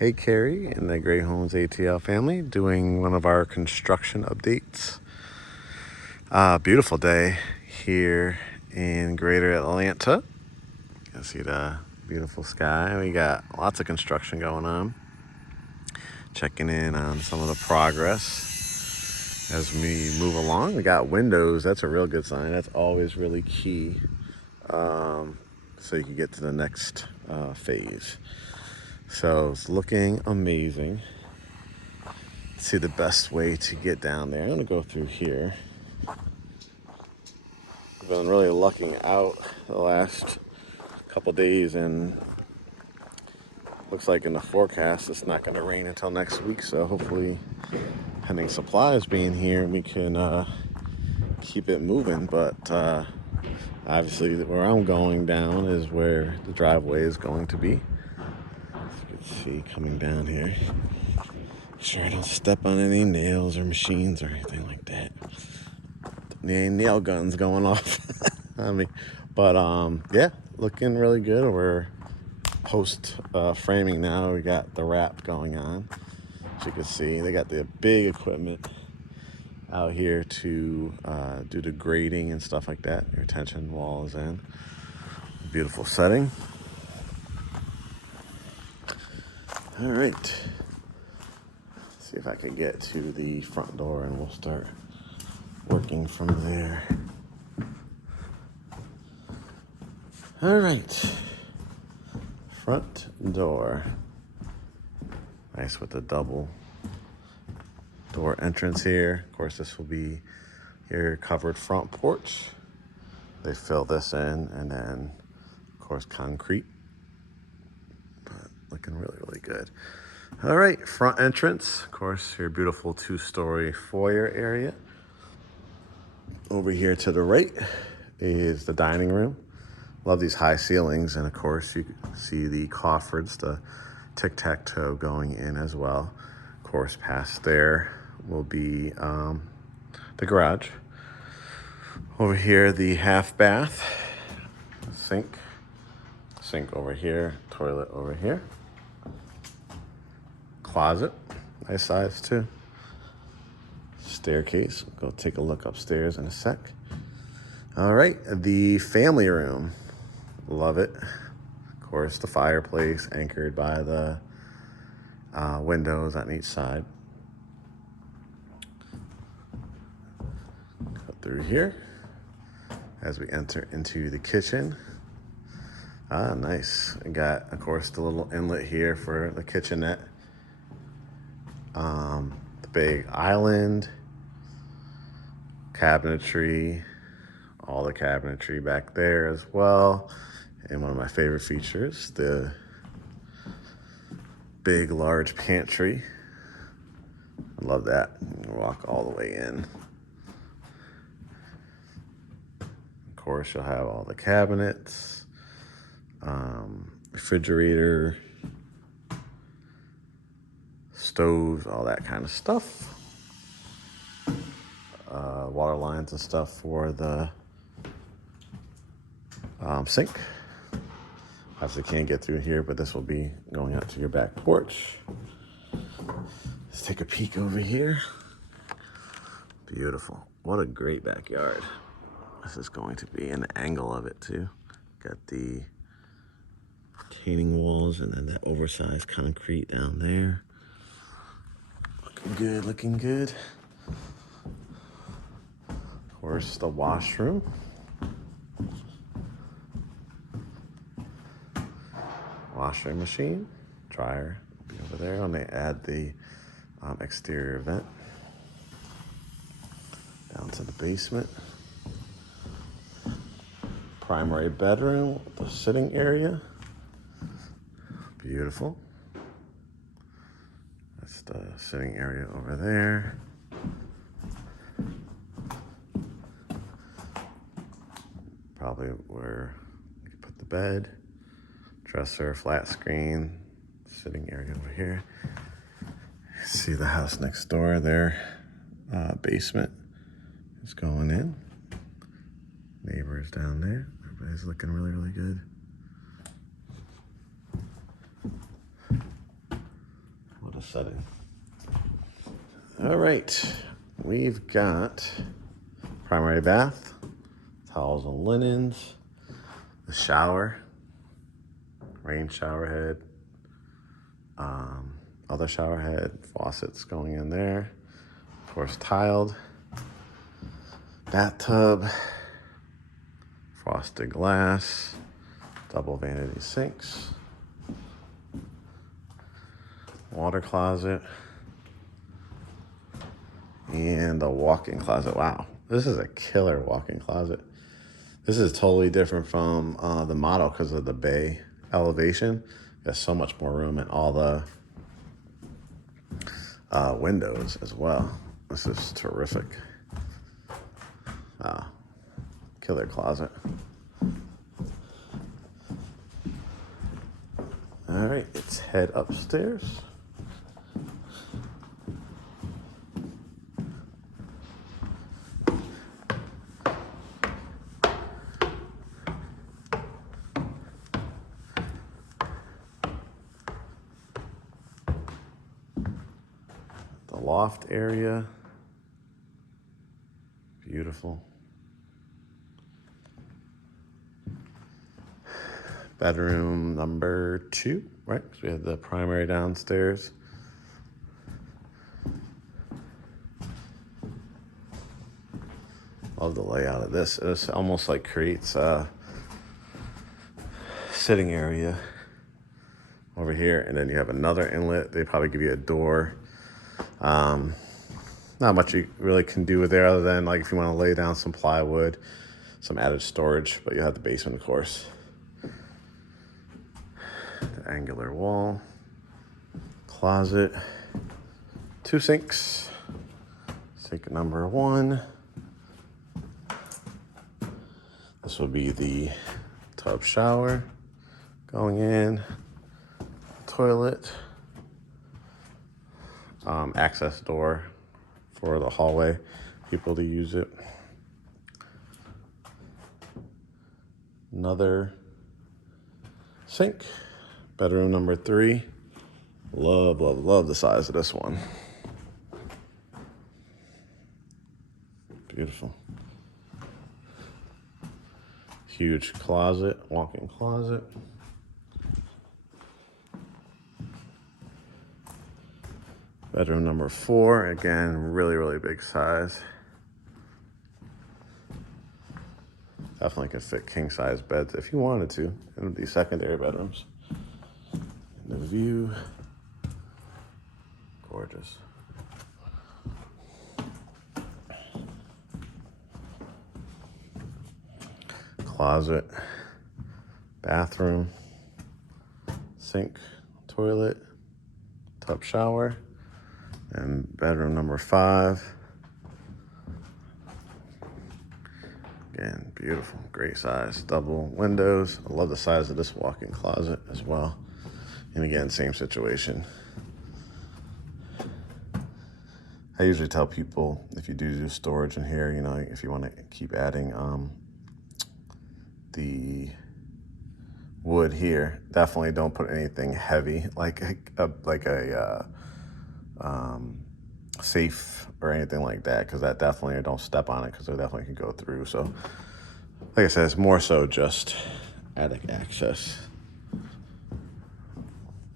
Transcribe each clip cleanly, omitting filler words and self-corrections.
Hey, Kerry and the GreatHomesATL family, doing one of our construction updates. Beautiful day here in Greater Atlanta. You can see the beautiful sky. We got lots of construction going on. Checking in on some of the progress as we move along. We got windows. That's a real good sign. That's always really key, so you can get to the next phase. So it's looking amazing. Let's see the best way to get down there. I'm gonna go through here. I've been really lucking out the last couple days, and looks like in the forecast it's not gonna rain until next week. So hopefully, pending supplies being here, we can keep it moving. But obviously, where I'm going down is where the driveway is going to be. Let's see, coming down here. Make sure I don't step on any nails or machines or anything like that. Any nail guns going off on me. But yeah, looking really good. We're post framing now. We got the wrap going on. As you can see, they got the big equipment out here to do the grading and stuff like that. Your retention wall is in. Beautiful setting. All right. See if I can get to the front door and we'll start working from there. All right. Front door. Nice with the double door entrance here. Of course, this will be your covered front porch. They fill this in, and then, of course, concrete. But looking really, really good. All right, front entrance. Of course, your beautiful 2-story foyer area. Over here to the right is the dining room. Love these high ceilings, and of course, you can see the coffords, the tic-tac-toe going in as well. Of course, past there will be the garage. Over here, the half bath, sink over here, toilet over here, closet, nice size too. Staircase, go take a look upstairs in a sec. All right, the family room, love it. Of course, the fireplace anchored by the windows on each side. Go through here as we enter into the kitchen. Nice. We got, of course, the little inlet here for the kitchenette. The big island, cabinetry, all the cabinetry back there as well. And one of my favorite features, the big, large pantry. I love that. Walk all the way in. Of course, you'll have all the cabinets, refrigerator, stoves, all that kind of stuff. Water lines and stuff for the sink. Obviously can't get through here, but this will be going out to your back porch. Let's take a peek over here. Beautiful. What a great backyard. This is going to be an angle of it too. Got the retaining walls and then that oversized concrete down there. Looking good, looking good. Of course, the washroom. Washing machine, dryer will be over there when they add the exterior vent. Down to the basement. Primary bedroom, the sitting area. Beautiful. That's the sitting area over there. Probably where you can put the bed, dresser, flat screen, sitting area over here. See the house next door, their basement is going in. Neighbors down there. Everybody's looking really, really good. setting. All right, we've got primary bath, towels and linens, the shower, rain shower head, other shower head, faucets going in there, of course tiled, bathtub, frosted glass, double vanity sinks, water closet, and a walk-in closet. Wow, this is a killer walk-in closet. This is totally different from the model because of the bay elevation. There's so much more room in all the windows as well. This is terrific. Wow, killer closet. All right, let's head upstairs. The loft area, beautiful. Bedroom number 2, right? So we have the primary downstairs. Love the layout of this. It's almost like creates a sitting area over here, and then you have another inlet. They probably give you a door. Not much you really can do with there other than like if you want to lay down some plywood, some added storage, but you have the basement, of course. The angular wall, closet, 2 sinks, sink number 1. This will be the tub shower going in, toilet, access door for the hallway, people to use it. Another sink, bedroom number 3. Love, love, love the size of this one. Beautiful. Huge closet, walk-in closet. Bedroom number 4, again, really, really big size. Definitely could fit king-size beds if you wanted to in the secondary bedrooms. And the view, gorgeous. Closet, bathroom, sink, toilet, tub shower, and bedroom number 5. Again, beautiful, great size, double windows. I love the size of this walk-in closet as well. And again, same situation. I usually tell people if you do storage in here, you know, if you want to keep adding the wood here, definitely don't put anything heavy like a safe or anything like that, because that definitely, don't step on it because it definitely can go through. So like I said, it's more so just attic access.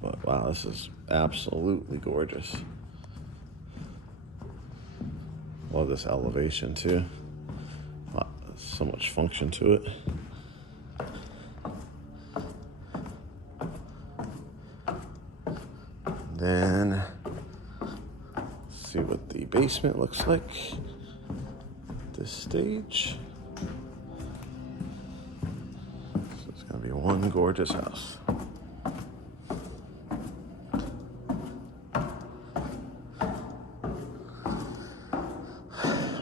But wow, this is absolutely gorgeous. Love this elevation too. Wow, so much function to it. Then see what the basement looks like at this stage. So it's gonna be one gorgeous house.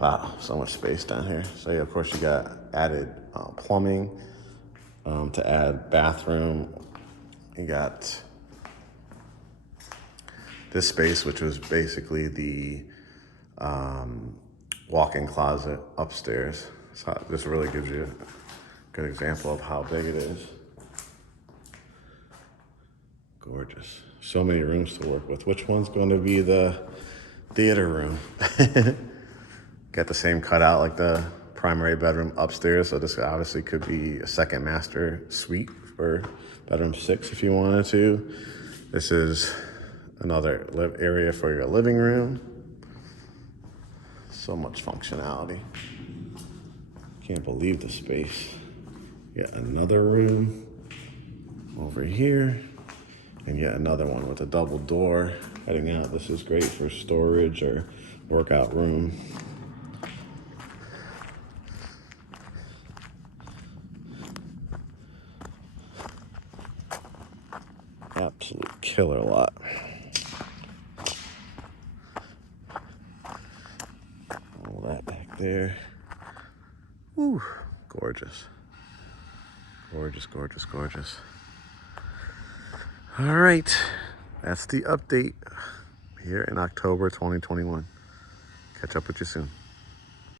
Wow, so much space down here. So yeah, of course you got added plumbing to add bathroom. You got this space, which was basically the walk-in closet upstairs. So this really gives you a good example of how big it is. Gorgeous. Gorgeous. So many rooms to work with. Which one's going to be the theater room? Got the same cutout like the primary bedroom upstairs, so this obviously could be a second master suite for bedroom 6 if you wanted to. This is another area for your living room. So much functionality. Can't believe the space. Yet another room over here, and yet another one with a double door heading out. This is great for storage or workout room. Absolute killer lot. All that back there. Woo, gorgeous. Gorgeous, gorgeous, gorgeous. All right, that's the update here in October 2021. Catch up with you soon.